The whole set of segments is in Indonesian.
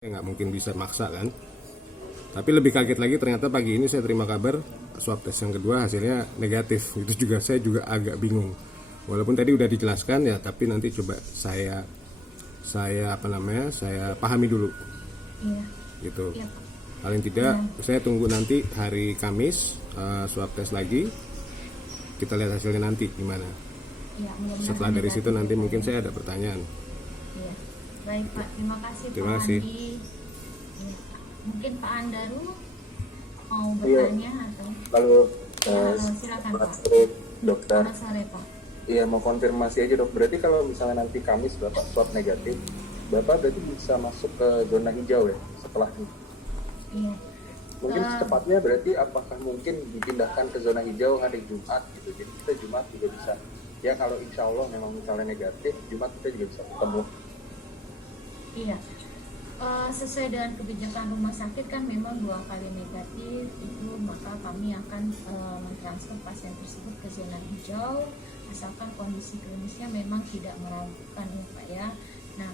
Nggak mungkin bisa maksa kan. Tapi lebih kaget lagi ternyata pagi ini saya terima kabar swab tes yang kedua hasilnya negatif. Itu juga saya juga agak bingung. Walaupun tadi udah dijelaskan ya, tapi nanti coba saya saya pahami dulu. Iya. Gitu. Iya. Paling tidak saya tunggu nanti hari Kamis swab tes lagi. Kita lihat hasilnya nanti gimana. Iya, Setelah dari situ nanti mungkin saya ada pertanyaan. Iya. Baik Pak, terima kasih Terima Pak kasih. Andi. Iya, Pak. Mungkin Pak Andaru mau Iya. bertanya atau Halo, silakan selamat Pak. sore dokter. Selamat sore Pak. Iya, mau konfirmasi aja dok. Berarti kalau misalnya nanti Kamis Bapak swab negatif, Bapak berarti bisa masuk ke zona hijau ya setelah ini? Iya. Mungkin secepatnya berarti apakah mungkin dipindahkan ke zona hijau hari Jumat gitu. Jadi kita Jumat juga bisa. Ya kalau insya Allah memang misalnya negatif, Jumat kita juga bisa ketemu. Iya. Sesuai dengan kebijakan rumah sakit kan memang 2 kali negatif itu, maka kami akan mentransfer pasien tersebut ke zona hijau asalkan kondisi klinisnya memang tidak meragukan ya Pak ya. Nah,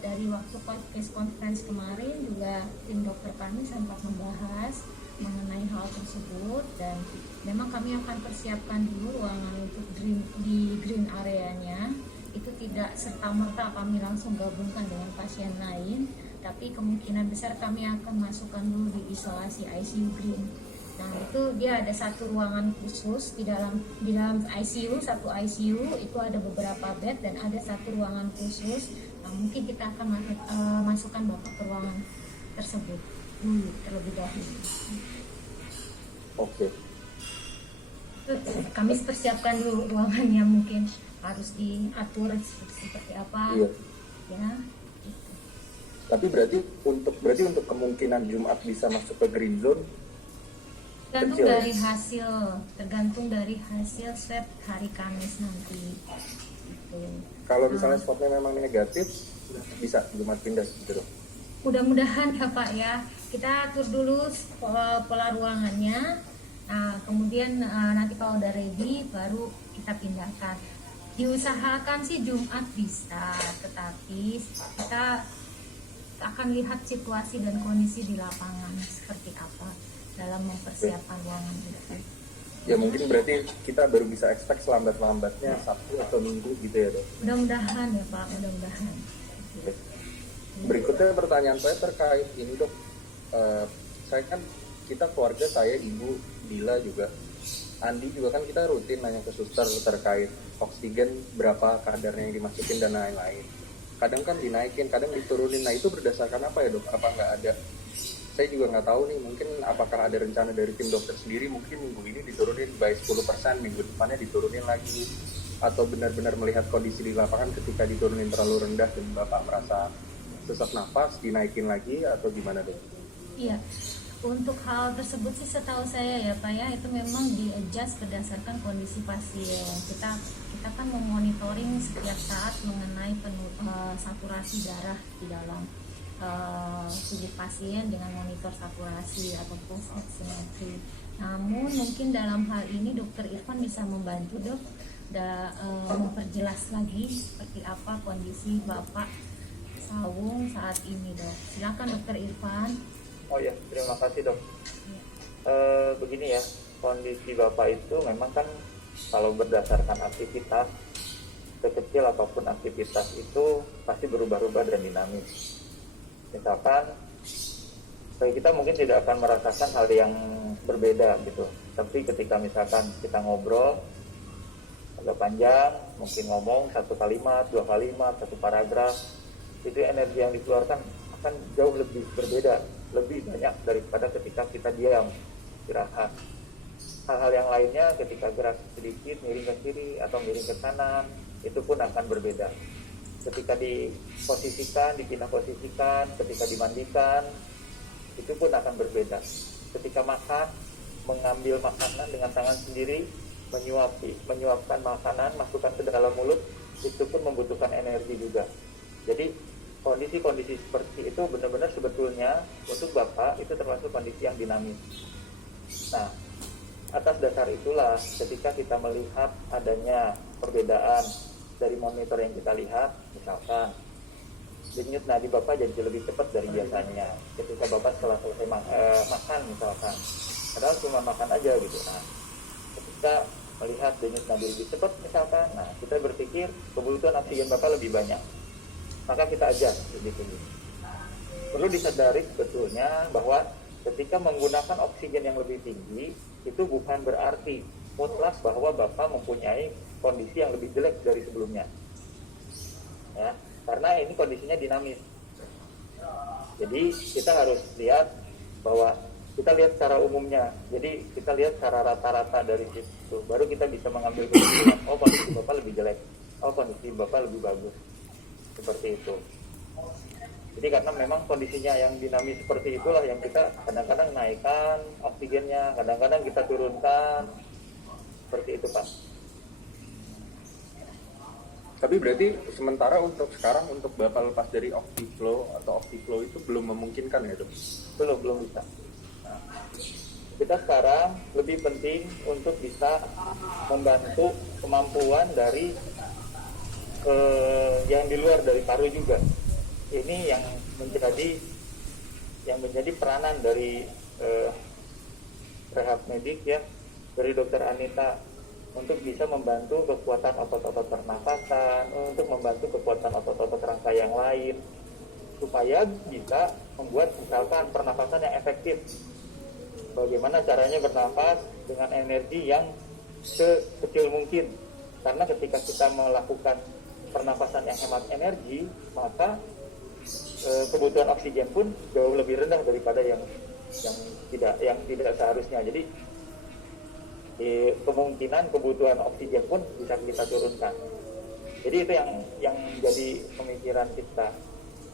dari waktu case conference kemarin juga tim dokter kami sempat membahas mengenai hal tersebut, dan memang kami akan persiapkan dulu ruangan untuk green areanya. Itu tidak serta-merta kami langsung gabungkan dengan pasien lain, tapi kemungkinan besar kami akan masukkan dulu di isolasi ICU green. Nah, itu dia ada satu ruangan khusus di dalam ICU, satu ICU itu ada beberapa bed dan ada satu ruangan khusus. Nah, mungkin kita akan masukkan Bapak ke ruangan tersebut dulu terlebih dahulu. Oke. Kami persiapkan dulu ruangannya, mungkin harus diatur seperti apa. Iya. Ya. Tapi berarti untuk kemungkinan Jumat bisa masuk ke green zone Tergantung kecil, dari hasil swab hari Kamis nanti. Gitu. Kalau misalnya swabnya memang negatif, bisa Jumat pindah gitu dok. Mudah-mudahan ya Pak ya. Kita atur dulu pola ruangannya. Nah, kemudian nanti kalau udah ready baru kita pindahkan. Diusahakan sih Jumat bisa, tetapi kita akan lihat situasi dan kondisi di lapangan seperti apa dalam mempersiapkan ruangan itu. Ya mungkin berarti kita baru bisa expect selambat-lambatnya Sabtu atau Minggu gitu ya dok. Mudah-mudahan ya Pak, mudah-mudahan. Oke. Berikutnya pertanyaan saya terkait ini dok. Saya kan kita keluarga saya, ibu, Dila juga, Andi juga kan kita rutin nanya ke suster terkait oksigen berapa kadarnya yang dimasukin dan lain-lain. Kadang kan dinaikin, kadang diturunin. Nah itu berdasarkan apa ya dok? Apa nggak ada? Saya juga nggak tahu nih. Mungkin apakah ada rencana dari tim dokter sendiri? Mungkin minggu ini diturunin by 10%, minggu depannya diturunin lagi. Atau benar-benar melihat kondisi di lapangan ketika diturunin terlalu rendah dan bapak merasa sesak napas, dinaikin lagi atau gimana dok? Iya. Untuk hal tersebut sih setahu saya ya Pak ya, itu memang di-adjust berdasarkan kondisi pasien. Kita kan memonitoring setiap saat mengenai saturasi darah di dalam tubuh pasien dengan monitor saturasi atau pulse oximetry. Namun mungkin dalam hal ini Dokter Irfan bisa membantu dok, memperjelas lagi seperti apa kondisi Bapak Sawung saat ini dok. Silakan Dokter Irfan. Oh ya, terima kasih dok. Begini ya, kondisi Bapak itu memang kan kalau berdasarkan aktivitas, sekecil apapun aktivitas itu pasti berubah-ubah dan dinamis. Misalkan, kita mungkin tidak akan merasakan hal yang berbeda gitu. Tapi ketika misalkan kita ngobrol agak panjang, mungkin ngomong 1 kalimat, 2 kalimat, 1 paragraf, itu energi yang dikeluarkan akan jauh lebih berbeda, lebih banyak daripada ketika kita diam, istirahat. Hal-hal yang lainnya ketika gerak sedikit, miring ke kiri atau miring ke kanan, itu pun akan berbeda. Ketika diposisikan, dipindah posisikan, ketika dimandikan, itu pun akan berbeda. Ketika makan, mengambil makanan dengan tangan sendiri, menyuapkan makanan, masukkan ke dalam mulut, itu pun membutuhkan energi juga. Jadi kondisi-kondisi seperti itu benar-benar sebetulnya untuk Bapak itu termasuk kondisi yang dinamis. Nah, atas dasar itulah ketika kita melihat adanya perbedaan dari monitor yang kita lihat, misalkan denyut nadi Bapak jadi lebih cepat dari biasanya ketika Bapak setelah selesai makan misalkan, padahal cuma makan aja gitu. Nah, ketika melihat denyut nadi lebih cepat misalkan, nah kita berpikir kebutuhan oksigen Bapak lebih banyak, maka kita ajar lebih tinggi. Perlu disadari sebetulnya bahwa ketika menggunakan oksigen yang lebih tinggi itu bukan berarti mutlak bahwa Bapak mempunyai kondisi yang lebih jelek dari sebelumnya, ya, karena ini kondisinya dinamis. Jadi kita harus lihat bahwa kita lihat secara umumnya, jadi kita lihat secara rata-rata dari situ, baru kita bisa mengambil kesimpulan, oh kondisi Bapak lebih jelek, oh kondisi Bapak lebih bagus, seperti itu. Jadi karena memang kondisinya yang dinamis seperti itulah yang kita kadang-kadang naikkan oksigennya, kadang-kadang kita turunkan, seperti itu Pak. Tapi berarti sementara untuk sekarang untuk Bapak lepas dari Optiflow atau Optiflow itu belum memungkinkan ya dok? Belum bisa. Nah, kita sekarang lebih penting untuk bisa membantu kemampuan dari yang di luar dari paru juga. Ini yang menjadi peranan dari rehab medik ya, dari Dokter Anita, untuk bisa membantu kekuatan otot-otot pernafasan, untuk membantu kekuatan otot-otot rangka yang lain, supaya bisa membuat misalkan pernafasan yang efektif. Bagaimana caranya bernafas dengan energi yang sekecil mungkin, karena ketika kita melakukan pernafasan yang hemat energi, maka kebutuhan oksigen pun jauh lebih rendah daripada yang tidak seharusnya. Jadi kemungkinan kebutuhan oksigen pun bisa kita turunkan. Jadi itu yang jadi pemikiran kita.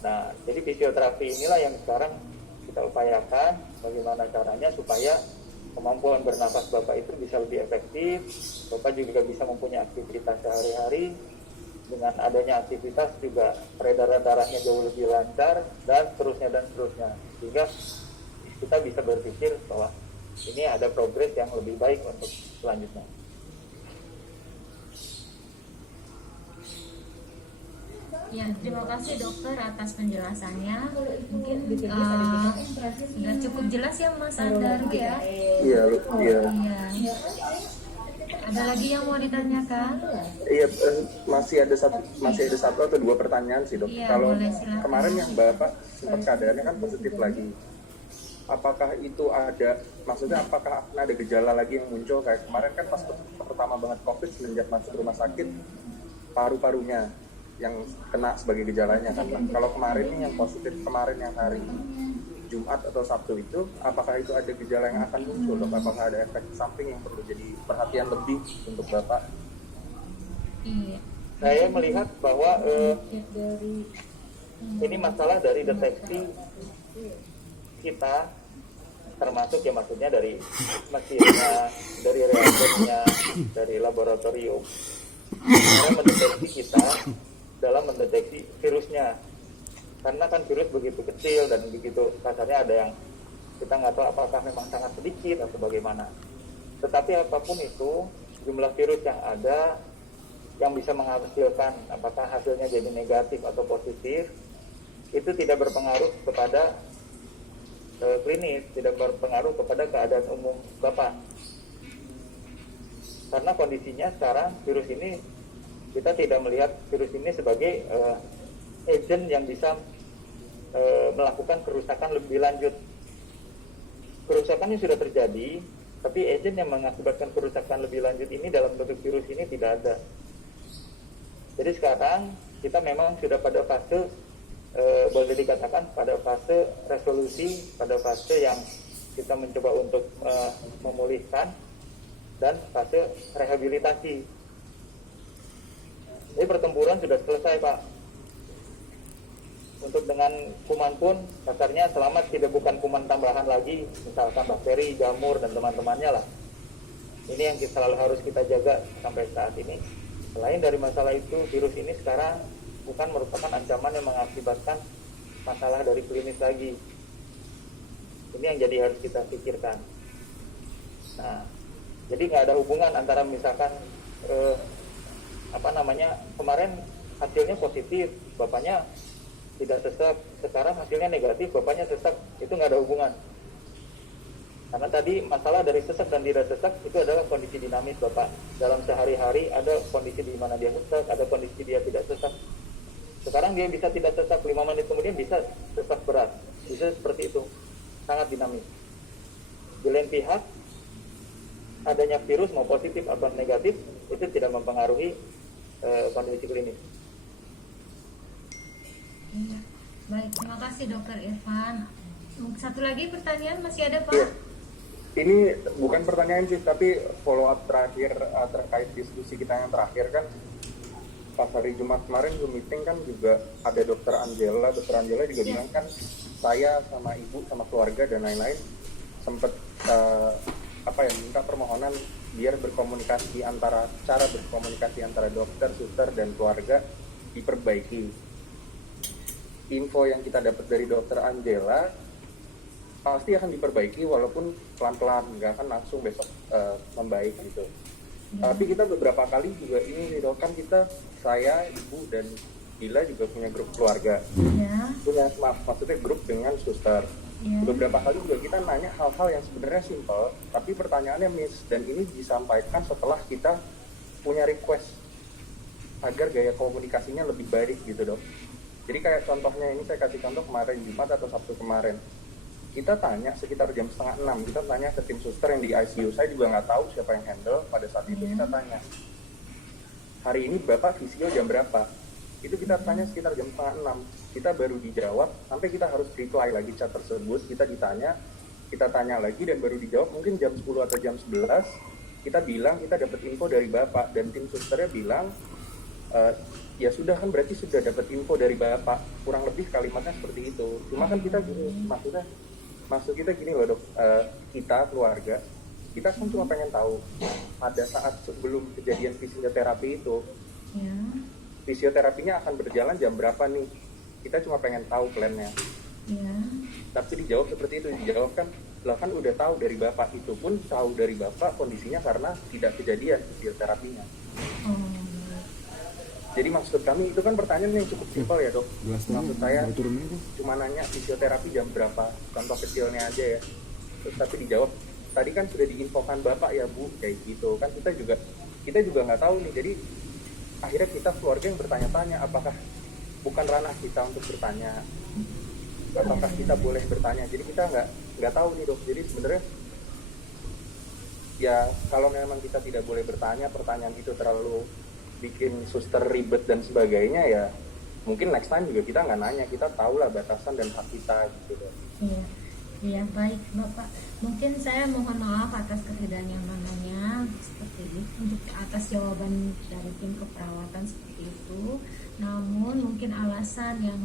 Nah, jadi fisioterapi inilah yang sekarang kita upayakan bagaimana caranya supaya kemampuan bernafas Bapak itu bisa lebih efektif, Bapak juga bisa mempunyai aktivitas sehari-hari. Dengan adanya aktivitas juga peredaran darahnya jauh lebih lancar dan seterusnya, sehingga kita bisa berpikir bahwa ini ada progres yang lebih baik untuk selanjutnya. Ya, terima kasih dokter atas penjelasannya. Mungkin sudah cukup jelas ya Mas Adar ya. Iya. Iya. Ada lagi yang mau ditanyakan? Iya, masih ada satu atau dua pertanyaan sih dok. Iya, Kalau boleh, silakan. kemarin yang Bapak sempat keadaannya kan positif lagi, apakah itu apakah ada gejala lagi yang muncul kayak kemarin kan pas pertama banget COVID semenjak masuk rumah sakit, paru-parunya yang kena sebagai gejalanya kan. Nah, kalau kemarin ini yang positif kemarin yang hari Jumat atau Sabtu itu, apakah itu ada gejala yang akan muncul dok? Apakah ada efek samping yang perlu jadi perhatian lebih untuk Bapak? Iya. Saya melihat bahwa ini masalah dari deteksi kita, termasuk ya maksudnya dari mesinnya, dari reagennya, dari laboratorium, karena mendeteksi kita dalam mendeteksi virusnya. Karena kan virus begitu kecil dan begitu kasarnya, ada yang kita nggak tahu apakah memang sangat sedikit atau bagaimana. Tetapi apapun itu, jumlah virus yang ada yang bisa menghasilkan apakah hasilnya jadi negatif atau positif, itu tidak berpengaruh kepada klinis, tidak berpengaruh kepada keadaan umum Bapak. Karena kondisinya sekarang virus ini, kita tidak melihat virus ini sebagai agent yang bisa melakukan kerusakan lebih lanjut. Kerusakannya sudah terjadi, tapi agent yang mengakibatkan kerusakan lebih lanjut ini dalam bentuk virus ini tidak ada. Jadi sekarang kita memang sudah pada fase boleh dikatakan pada fase resolusi, pada fase yang kita mencoba untuk memulihkan, dan fase rehabilitasi. Jadi pertempuran sudah selesai Pak. Untuk dengan kuman pun kasarnya selamat, tidak bukan kuman tambahan lagi, misalkan bakteri, jamur dan teman-temannya lah. Ini yang selalu harus kita jaga sampai saat ini. Selain dari masalah itu, virus ini sekarang bukan merupakan ancaman yang mengakibatkan masalah dari klinis lagi. Ini yang jadi harus kita pikirkan. Nah, jadi nggak ada hubungan antara misalkan kemarin hasilnya positif, bapaknya tidak sesak, sekarang hasilnya negatif, bapaknya sesak, itu nggak ada hubungan. Karena tadi masalah dari sesak dan tidak sesak itu adalah kondisi dinamis Bapak. Dalam sehari-hari ada kondisi di mana dia sesak, ada kondisi dia tidak sesak. Sekarang dia bisa tidak sesak, 5 menit kemudian bisa sesak berat. Bisa seperti itu, sangat dinamis. Di lain pihak, adanya virus mau positif atau negatif itu tidak mempengaruhi kondisi klinis. Iya. Baik, terima kasih Dokter Irfan. Satu lagi pertanyaan masih ada Pak? Iya. Ini bukan pertanyaan sih, tapi follow up terakhir terkait diskusi kita yang terakhir kan, pas hari Jumat kemarin Zoom meeting kan juga ada Dokter Angela juga bilang kan saya sama ibu sama keluarga dan lain-lain sempat minta permohonan biar cara berkomunikasi antara dokter, suster dan keluarga diperbaiki. Info yang kita dapat dari Dokter Angela pasti akan diperbaiki walaupun pelan-pelan, nggak akan langsung besok membaik gitu. Tapi kita beberapa kali juga ini nih dok, kan saya, ibu dan Dila juga punya grup keluarga, maksudnya grup dengan suster. Beberapa kali juga kita nanya hal-hal yang sebenarnya simpel, tapi pertanyaannya miss, dan ini disampaikan setelah kita punya request agar gaya komunikasinya lebih baik gitu dok. Jadi kayak contohnya ini saya kasih contoh kemarin Jumat atau Sabtu kemarin. Kita tanya sekitar jam 5:30, kita tanya ke tim suster yang di ICU. Saya juga nggak tahu siapa yang handle pada saat itu. Kita tanya, hari ini Bapak visio jam berapa? Itu kita tanya sekitar jam 5:30. Kita baru dijawab, sampai kita harus reply lagi chat tersebut. Kita ditanya, kita tanya lagi dan baru dijawab mungkin jam 10 atau jam 11. Kita bilang kita dapat info dari Bapak, dan tim susternya bilang, ya sudah kan berarti sudah dapat info dari Bapak. Kurang lebih kalimatnya seperti itu. Cuma kan kita maksud kita gini loh dok, kita keluarga, kita kan cuma pengen tahu pada saat sebelum kejadian fisioterapi itu, fisioterapinya akan berjalan jam berapa nih, kita cuma pengen tahu plannya. Tapi dijawab seperti itu, dijawab kan udah tahu dari Bapak, itu pun tahu dari Bapak kondisinya karena tidak kejadian fisioterapinya. Jadi maksud kami itu kan pertanyaan yang cukup simpel ya dok. Maksud saya cuma nanya fisioterapi jam berapa, contoh kecilnya aja ya. Terus tapi dijawab, tadi kan sudah diinfokan Bapak ya Bu, kayak gitu. Kan kita juga nggak tahu nih. Jadi akhirnya kita keluarga yang bertanya-tanya, apakah bukan ranah kita untuk bertanya, apakah kita boleh bertanya. Jadi kita nggak tahu nih dok. Jadi sebenarnya ya kalau memang kita tidak boleh bertanya, pertanyaan itu terlalu bikin suster ribet dan sebagainya, ya mungkin next time juga kita nggak nanya, kita tahulah batasan dan hak kita gitu. Iya baik Bapak, mungkin saya mohon maaf atas ketidaknyamanannya seperti ini, untuk atas jawaban dari tim keperawatan seperti itu. Namun mungkin alasan yang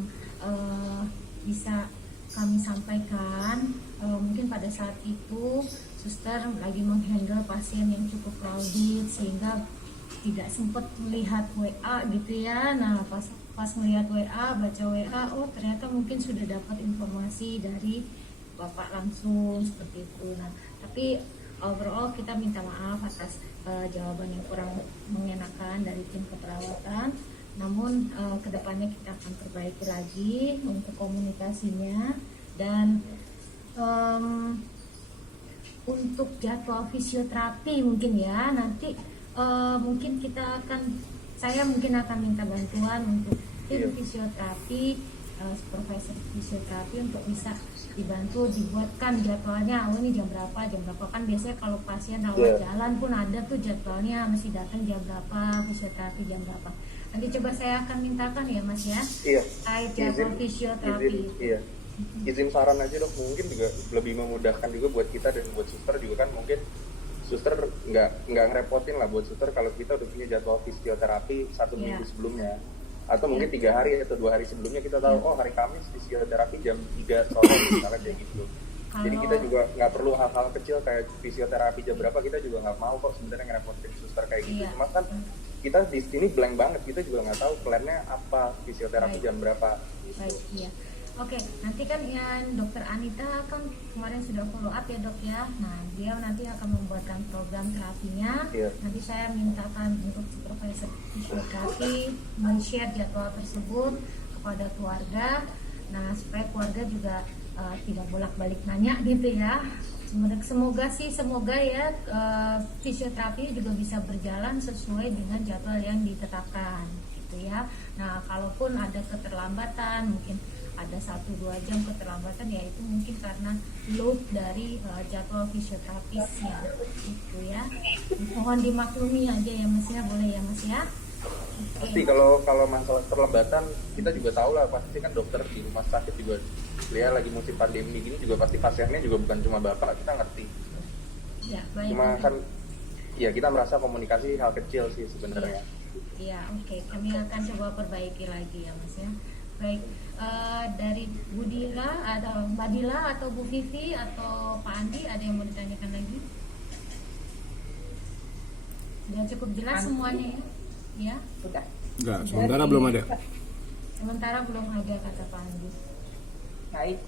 bisa kami sampaikan, mungkin pada saat itu suster lagi menghandle pasien yang cukup crowded sehingga tidak sempat melihat WA gitu ya. Nah pas melihat WA, baca WA, oh ternyata mungkin sudah dapat informasi dari Bapak langsung seperti itu. Nah tapi overall kita minta maaf atas jawaban yang kurang mengenakan dari tim keperawatan. Namun kedepannya kita akan perbaiki lagi untuk komunikasinya, dan untuk jadwal fisioterapi mungkin ya nanti mungkin saya mungkin akan minta bantuan untuk tim fisioterapi, supervisor fisioterapi untuk bisa dibantu dibuatkan jadwalnya. Oh ini jam berapa kan biasanya kalau pasien rawat jalan pun ada tuh jadwalnya, mesti datang jam berapa, fisioterapi jam berapa. Nanti coba saya akan mintakan ya Mas ya. Terkait jadwal fisioterapi. Izin saran aja dok, mungkin juga lebih memudahkan juga buat kita dan buat suster juga kan, mungkin suster nggak ngerepotin lah buat suster kalau kita udah punya jadwal fisioterapi 1 minggu sebelumnya, atau mungkin 3 hari atau 2 hari sebelumnya kita tahu oh hari Kamis fisioterapi jam 3 sore misalnya kayak gitu. Jadi kita juga nggak perlu hal-hal kecil kayak fisioterapi jam berapa, kita juga nggak mau kok sebenarnya ngerepotin suster kayak gitu. Cuma kan kita di sini blank banget, kita juga nggak tahu plannya apa, fisioterapi jam berapa gitu. Oke, nanti kan ya Dokter Anita kan kemarin sudah follow up ya dok ya. Nah dia nanti akan membuatkan program terapinya. Nanti saya mintakan untuk supervisor fisioterapi men-share jadwal tersebut kepada keluarga. Nah, supaya keluarga juga tidak bolak-balik nanya gitu ya. Semoga ya fisioterapi juga bisa berjalan sesuai dengan jadwal yang ditetapkan gitu ya. Nah, kalaupun ada keterlambatan, mungkin ada 1-2 jam keterlambatan, ya itu mungkin karena load dari jadwal fisioterapisnya gitu ya. Mohon dimaklumi aja ya Mas ya, boleh ya Mas ya. Pasti kalau masalah terlambatan kita juga tahu lah, pasti kan dokter di rumah sakit juga ya lagi musim pandemi gini juga pasti pasiennya juga bukan cuma bapak, kita ngerti. Ya, baik. Cuma kan ya kita merasa komunikasi hal kecil sih sebenarnya. Iya, oke. Kami akan coba perbaiki lagi ya Mas ya. Baik, dari Bu Dila atau Mbak Dila atau Bu Vivi atau Pak Andi, ada yang mau ditanyakan lagi? Sudah cukup jelas semuanya ya? Ya, Sudah. Enggak, sementara belum ada. sementara belum ada kata Pak Andi. Baik.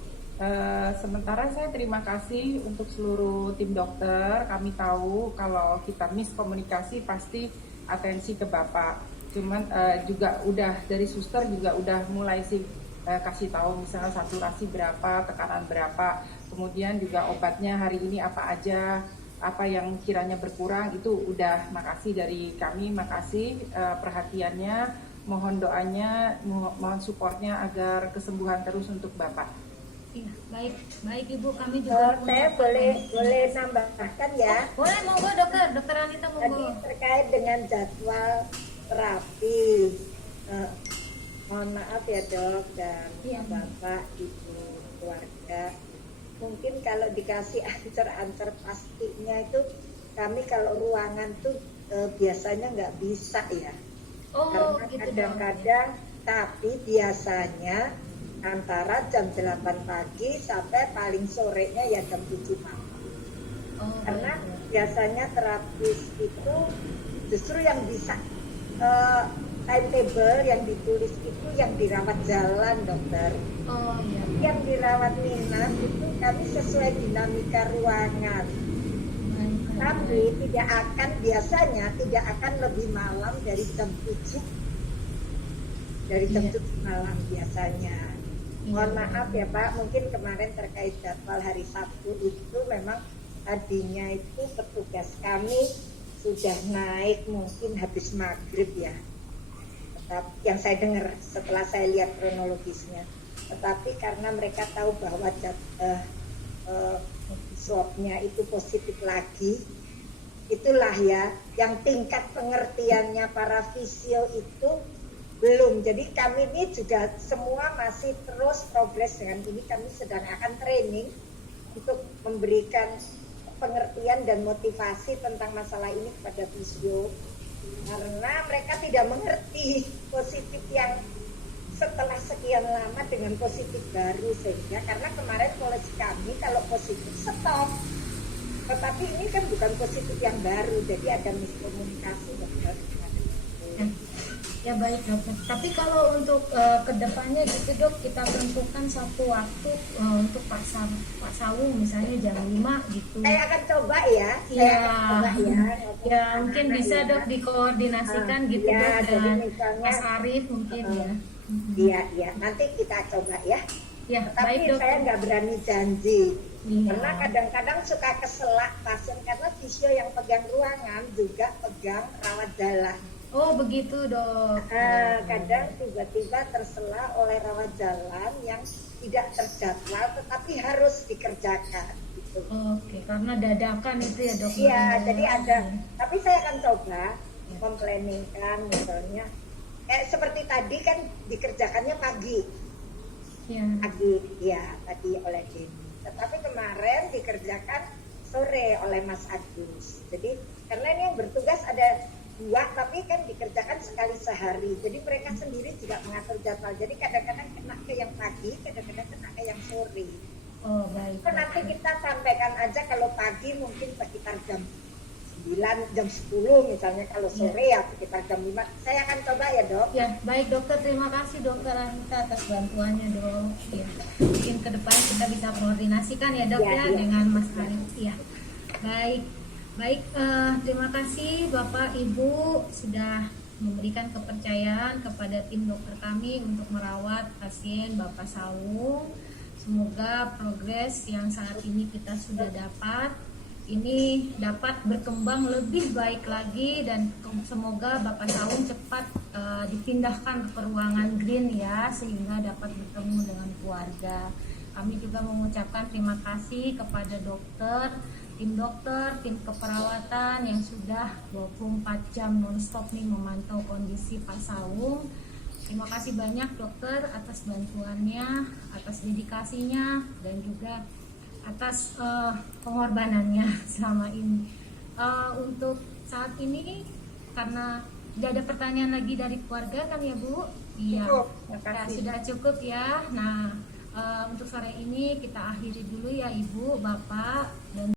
Sementara saya terima kasih untuk seluruh tim dokter. Kami tahu kalau kita miskomunikasi pasti atensi ke Bapak. Cuman juga udah dari suster juga udah mulai sih kasih tahu misalnya saturasi berapa, tekanan berapa, kemudian juga obatnya hari ini apa aja, apa yang kiranya berkurang itu udah. Makasih dari kami, makasih perhatiannya, mohon doanya, mohon supportnya agar kesembuhan terus untuk Bapak. Iya, baik Ibu, kami juga Saya boleh nambahkan ya. boleh, monggo dokter Anita Tadi monggo. terkait dengan jadwal terapi. Mohon maaf ya dok dan Iya. bapak, ibu, keluarga. Mungkin kalau dikasih ancer-ancer pastinya itu kami kalau ruangan tuh biasanya nggak bisa ya. Oh, Karena gitu dong. kadang-kadang, tapi biasanya antara jam 8 pagi sampai paling sorenya ya jam 7 malam. Oh, Karena baik. biasanya terapis itu justru yang bisa timetable yang ditulis itu yang dirawat jalan dokter. Oh iya. Yang dirawat minat itu kami sesuai dinamika ruangan. Baik. Tapi biasanya tidak akan lebih malam dari jam 7. Dari jam Iya. 7 malam biasanya. Mohon maaf ya Pak, mungkin kemarin terkait jadwal hari Sabtu itu memang tadinya itu petugas kami sudah naik mungkin habis maghrib ya. Tetapi yang saya dengar setelah saya lihat kronologisnya. Tetapi karena mereka tahu bahwa swabnya itu positif lagi, itulah ya yang tingkat pengertiannya para fisio itu belum. Jadi kami ini juga semua masih terus progres dengan ini. Kami sedang akan training untuk memberikan pengertian dan motivasi tentang masalah ini kepada fisio. Karena mereka tidak mengerti positif yang setelah sekian lama dengan positif baru. Sehingga karena kemarin polisi kami kalau positif stop. Tetapi ini kan bukan positif yang baru. Jadi ada miskomunikasi. Ya baik dokter. Tapi kalau untuk kedepannya gitu dok, kita tentukan satu waktu untuk Pak Sawu misalnya jam 5 gitu. Saya akan coba ya. Iya. Ya Ngomong mungkin anak-anak bisa ya. dok dikoordinasikan gitu Iya, dok jadi dengan misalnya, Mas Arief mungkin ya. Iya. Nanti kita coba ya. Ya Tapi baik dok. saya nggak berani janji. Iya. Karena kadang-kadang suka keselak pasien karena fisio yang pegang ruangan juga pegang rawat jalan. Oh begitu dok. Kadang tiba-tiba tersela oleh rawat jalan yang tidak terjadwal tetapi harus dikerjakan gitu. Oke, karena dadakan itu ya dok. Iya, jadi ada. Tapi saya akan coba memplanningkan misalnya. Seperti tadi kan dikerjakannya pagi. Ya. Pagi, ya tadi oleh Denny. Tetapi kemarin dikerjakan sore oleh Mas Agus. Jadi karena ini yang bertugas ada 2, tapi kan dikerjakan sekali sehari. Jadi mereka sendiri juga mengatur jadwal. Jadi kadang-kadang kena ke yang pagi, kadang-kadang kena ke yang sore. Oh baik. Itu nanti kita sampaikan aja kalau pagi mungkin sekitar jam 9, jam 10 misalnya. Kalau sore ya sekitar jam 5. Saya akan coba ya dok. Ya, baik dokter, terima kasih dokter Anita atas bantuannya dok. Ya, mungkin ke depan kita bisa koordinasikan ya dok ya, dengan Mas Arief. Ya, baik, terima kasih Bapak Ibu sudah memberikan kepercayaan kepada tim dokter kami untuk merawat pasien Bapak Sawung. Semoga progres yang saat ini kita sudah dapat ini dapat berkembang lebih baik lagi, dan semoga Bapak Sawung cepat dipindahkan ke ruangan green ya, sehingga dapat bertemu dengan keluarga. Kami juga mengucapkan terima kasih kepada dokter, tim keperawatan yang sudah 24 jam non-stop nih memantau kondisi Pak Sawung. Terima kasih banyak dokter atas bantuannya, atas dedikasinya, dan juga atas pengorbanannya selama ini. Untuk saat ini, karena tidak ada pertanyaan lagi dari keluarga kan ya Bu? Iya, ya, sudah cukup ya. Nah, untuk sore ini kita akhiri dulu ya Ibu, Bapak, dan